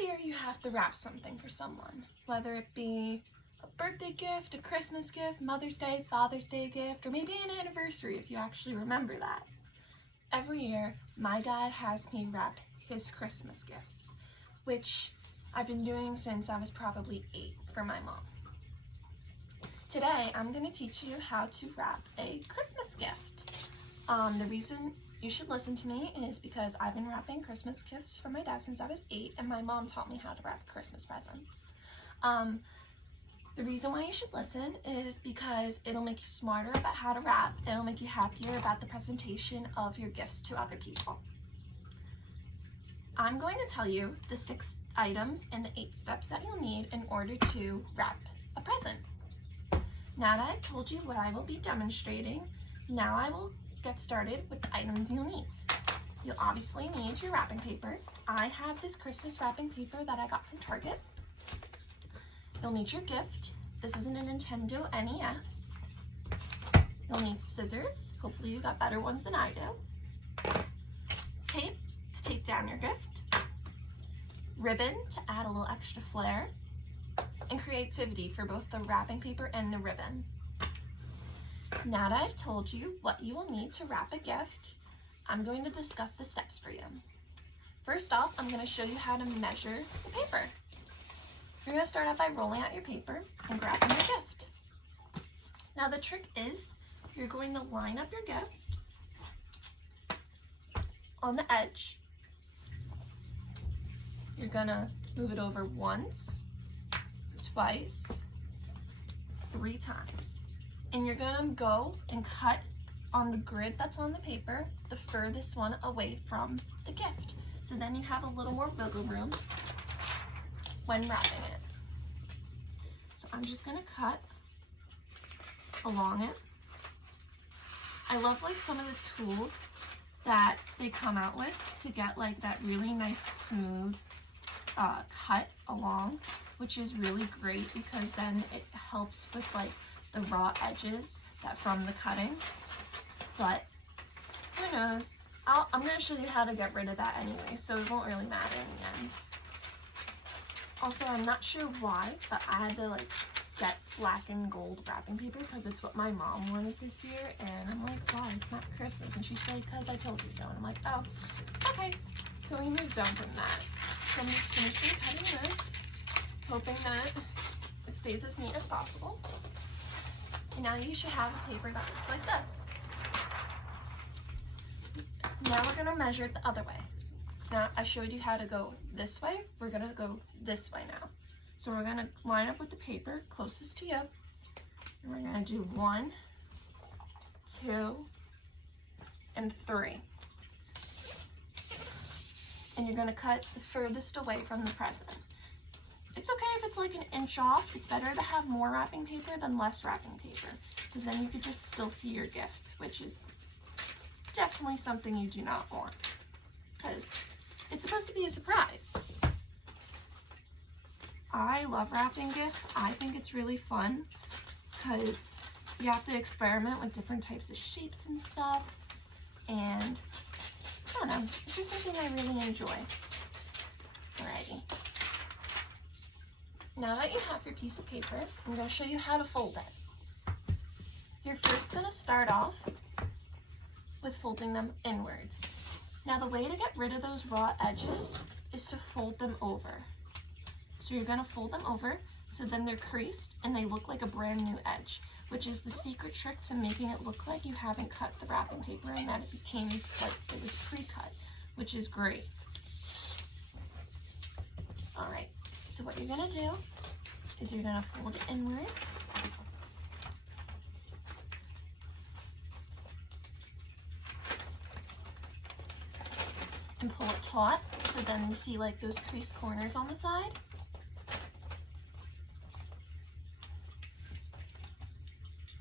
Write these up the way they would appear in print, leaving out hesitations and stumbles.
Every year you have to wrap something for someone, whether it be a birthday gift, a Christmas gift, Mother's Day, Father's Day gift, or maybe an anniversary if you actually remember that. Every year, my dad has me wrap his Christmas gifts, which I've been doing since I was probably 8 for my mom. Today, I'm going to teach you how to wrap a Christmas gift. The reason you should listen to me is because I've been wrapping Christmas gifts for my dad since I was 8, and my mom taught me how to wrap Christmas presents. The reason why you should listen is because it'll make you smarter about how to wrap. It'll make you happier about the presentation of your gifts to other people. I'm going to tell you the 6 items and the 8 steps that you'll need in order to wrap a present. Now that I've told you what I will be demonstrating, now I will get started with the items you'll need. You'll obviously need your wrapping paper. I have this Christmas wrapping paper that I got from Target. You'll need your gift. This is a Nintendo NES. You'll need scissors. Hopefully you got better ones than I do. Tape to tape down your gift. Ribbon to add a little extra flair. And creativity for both the wrapping paper and the ribbon. Now that I've told you what you will need to wrap a gift, I'm going to discuss the steps for you. First off, I'm going to show you how to measure the paper. You're going to start out by rolling out your paper and grabbing your gift. Now the trick is, you're going to line up your gift on the edge. You're going to move it over once, twice, 3 times. And you're going to go and cut on the grid that's on the paper, the furthest one away from the gift. So then you have a little more wiggle room when wrapping it. So I'm just going to cut along it. I love like some of the tools that they come out with to get like that really nice smooth cut along, which is really great because then it helps with like the raw edges that from the cutting. But who knows? I'm going to show you how to get rid of that anyway, so it won't really matter in the end. Also, I'm not sure why, but I had to like get black and gold wrapping paper because it's what my mom wanted this year, and I'm like, why? It's not Christmas. And she's like, because I told you so. And I'm like, oh, okay. So we moved on from that. So I'm just finishing cutting this, hoping that it stays as neat as possible. And now you should have a paper that looks like this. Now we're going to measure it the other way. Now I showed you how to go this way. We're going to go this way now. So we're going to line up with the paper closest to you. And we're going to do 1, 2, and 3. And you're going to cut the furthest away from the present. It's okay if it's like an inch off. It's better to have more wrapping paper than less wrapping paper, because then you could just still see your gift, which is definitely something you do not want, because it's supposed to be a surprise. I love wrapping gifts. I think it's really fun because you have to experiment with different types of shapes and stuff, and I don't know, it's just something I really enjoy. Alrighty. Now that you have your piece of paper, I'm going to show you how to fold it. You're first going to start off with folding them inwards. Now the way to get rid of those raw edges is to fold them over. So you're going to fold them over so then they're creased and they look like a brand new edge, which is the secret trick to making it look like you haven't cut the wrapping paper and that it became like it was pre-cut, which is great. Alright, so what you're going to do is you're going to fold it inwards. And pull it taut, so then you see like those creased corners on the side.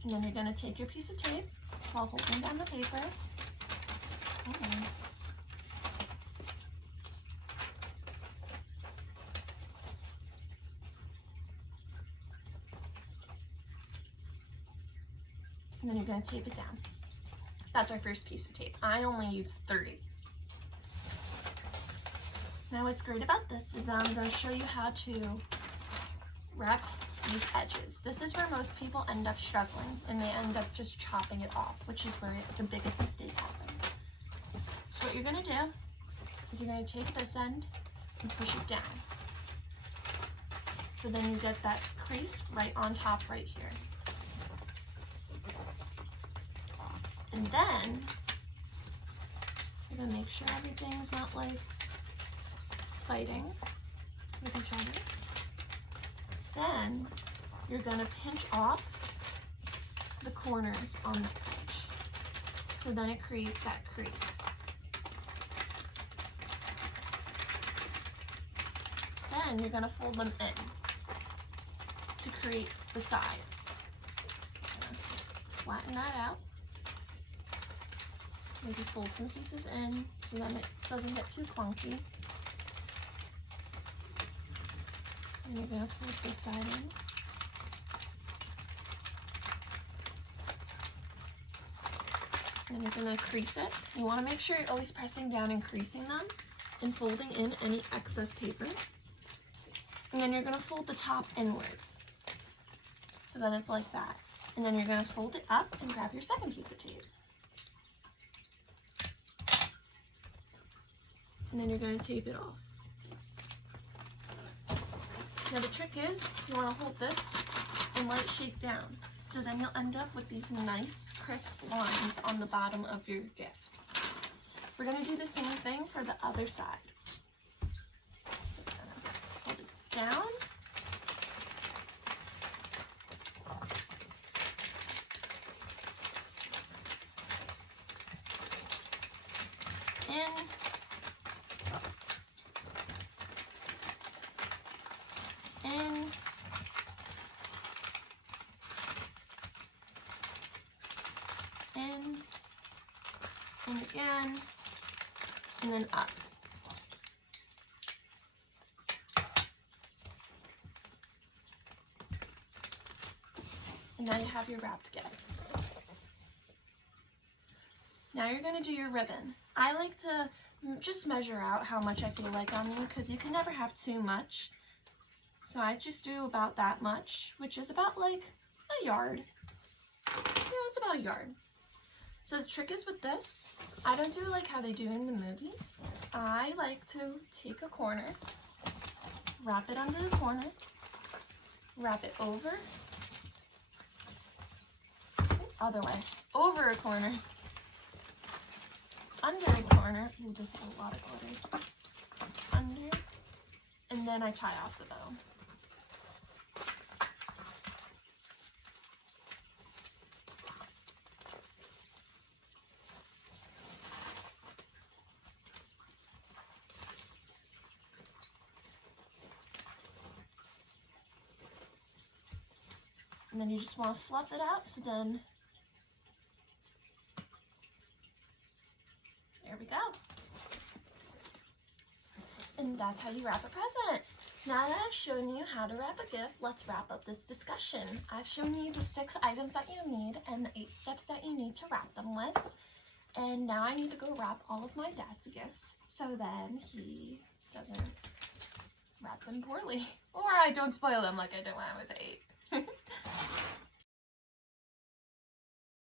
And then you're going to take your piece of tape while holding down the paper. And then you're going to tape it down. That's our first piece of tape. I only use 30. Now what's great about this is that I'm going to show you how to wrap these edges. This is where most people end up struggling, and they end up just chopping it off, which is where the biggest mistake happens. So what you're going to do is you're going to take this end and push it down. So then you get that crease right on top right here. And then you're going to make sure everything's not like fighting with each other. Then you're going to pinch off the corners on the edge. So then it creates that crease. Then you're going to fold them in to create the sides. Flatten that out. Maybe fold some pieces in so then it doesn't get too clunky. And you're going to fold this side in. And you're going to crease it. You want to make sure you're always pressing down and creasing them and folding in any excess paper. And then you're going to fold the top inwards. So then it's like that. And then you're going to fold it up and grab your second piece of tape. And then you're going to tape it off. Now the trick is, you want to hold this and let it shake down. So then you'll end up with these nice crisp lines on the bottom of your gift. We're going to do the same thing for the other side. So we're going to hold it down. In. In, and again, and then up. And now you have your wrapped gift. Now you're going to do your ribbon. I like to just measure out how much I feel like on you, because you can never have too much. So I just do about that much, which is about like a yard. Yeah, it's about a yard. So the trick is with this, I don't do like how they do in the movies. I like to take a corner, wrap it under the corner, wrap it over, other way, over a corner, under a corner, ooh, this is a lot of glitter, under, and then I tie off the bow. And then you just want to fluff it out, so then, there we go. And that's how you wrap a present. Now that I've shown you how to wrap a gift, let's wrap up this discussion. I've shown you the 6 items that you need and the 8 steps that you need to wrap them with. And now I need to go wrap all of my dad's gifts, so then he doesn't wrap them poorly. Or I don't spoil them like I did when I was 8.